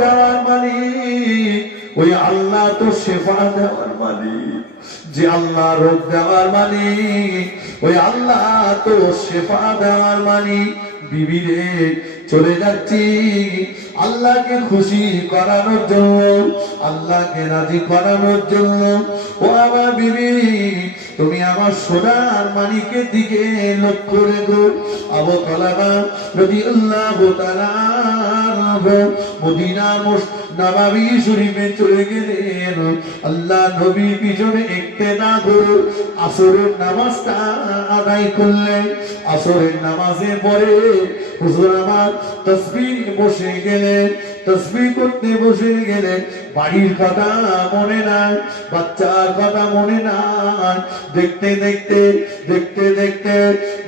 দেওয়ার মালিক, ওই আল্লাহ তো শেফা দেওয়ার মালিক। যে আল্লাহ রোগ দেওয়ার মালিক, ওই আল্লাহ তো শেফা দেওয়ার মালিক। বিবি রে, চলে যাচ্ছি আল্লাহকে খুশি করানোর জন্য, আল্লাহকে রাজি করানোর জন্য। ও আমার বিবি, তুমি আমার সোনার মানিকের দিকে লক্ষ্য রেখো। আবু তালহা রাদিয়াল্লাহু তাআলা মদিনা নববী শরীফে চলে গেলেন। আল্লাহ নবী পিছনে ইক্তেদা করে আসরের নামাজটা আদায় করলেন। আসরের নামাজে পরে হুজুর আমার তাসবিহ বসে গেলেন, তাসবিহ করতে বসে গেলেন। বাড়ির কথা মনে নাই, বাচ্চার কথা মনে নাই। দেখতে দেখতে দেখতে দেখতে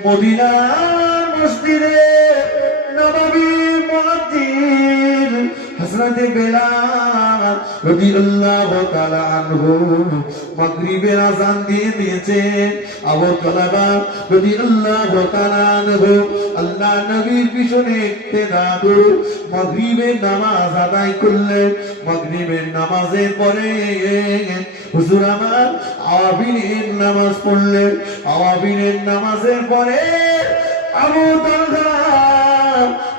মদিনার মসজিদে নববীর মুয়াজ্জিন হযরত বেলাল রাদিয়াল্লাহু তাআলা আনহু মাগরিবের আযান দিয়ে দিয়েছে। আবু তালহা রাদিয়াল্লাহু তাআলা আনহু আল্লাহ নবীর পিছনে ইক্তেদা করে মাগরিবের নামাজ আদায় করলেন। মাগরিবের নামাজের পরে হুজুর আমার আওয়াবিনের নামাজ পড়লেন। আওয়াবিনের নামাজের পরে আবু তালহা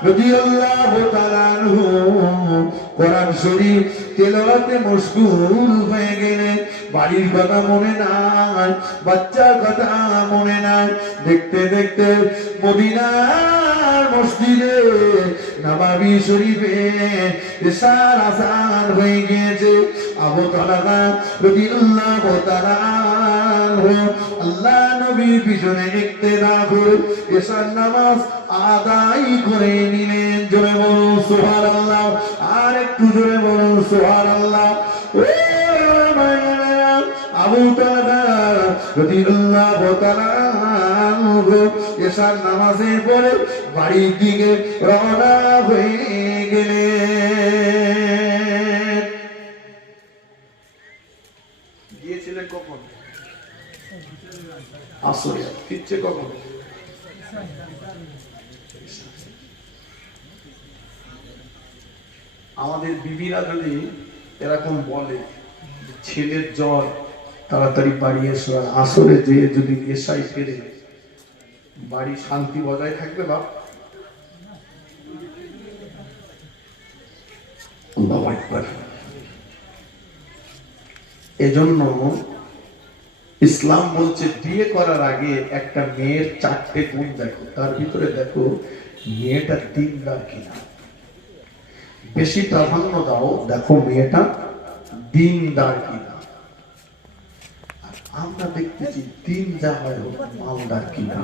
রাদিয়াল্লাহু তাআলা আনহু কোরআন শরীফ তেলাওয়াতে মশগুল হয়ে গেলেন। বাড়ির কথা মনে নাই, বাচ্চার কথা মনে নাই। দেখতে দেখতে মদিনার মসজিদে নববী শরীফে ইশার আযান হয়ে গিয়েছে। আবু তালহা রাদিয়াল্লাহু তাআলা আনহু আল্লাহ নবীর পিছনে ইক্তেদা করে ইশার নামাজ আদায় করে নিলেন। জোরে বলুন সুবহানাল্লাহ, আর একটু জোরে বলুন সুবহানাল্লাহ। আবু তালহা রাদিয়াল্লাহু তাআলা আনহু ইশার নামাজের পরে বাড়ির দিকে রওনা হয়ে গেলেন। গিয়েছিলেন কখন? আসরে। ফিরছে কখন? আমাদের বিবিরা যদি এরকম বলে ছেলের জ্বর, তাড়াতাড়ি বাড়ি এসো, আর আসরে যেয়ে যদি এসাই ফেরে, বাড়ি শান্তি বজায় থাকবে? বাপ, এজন্য ইসলাম বলছে বিয়ে করার আগে একটা মেয়ের 4টে গুণ দেখো। তার ভিতরে দেখো মেয়েটা দিনদার কিনা। বেশি প্রাধান্য দাও, দেখো মেয়েটা দিনদার কিনা। আর আমরা দেখতেছি দিন যা হয় হোক, মালদার কিনা।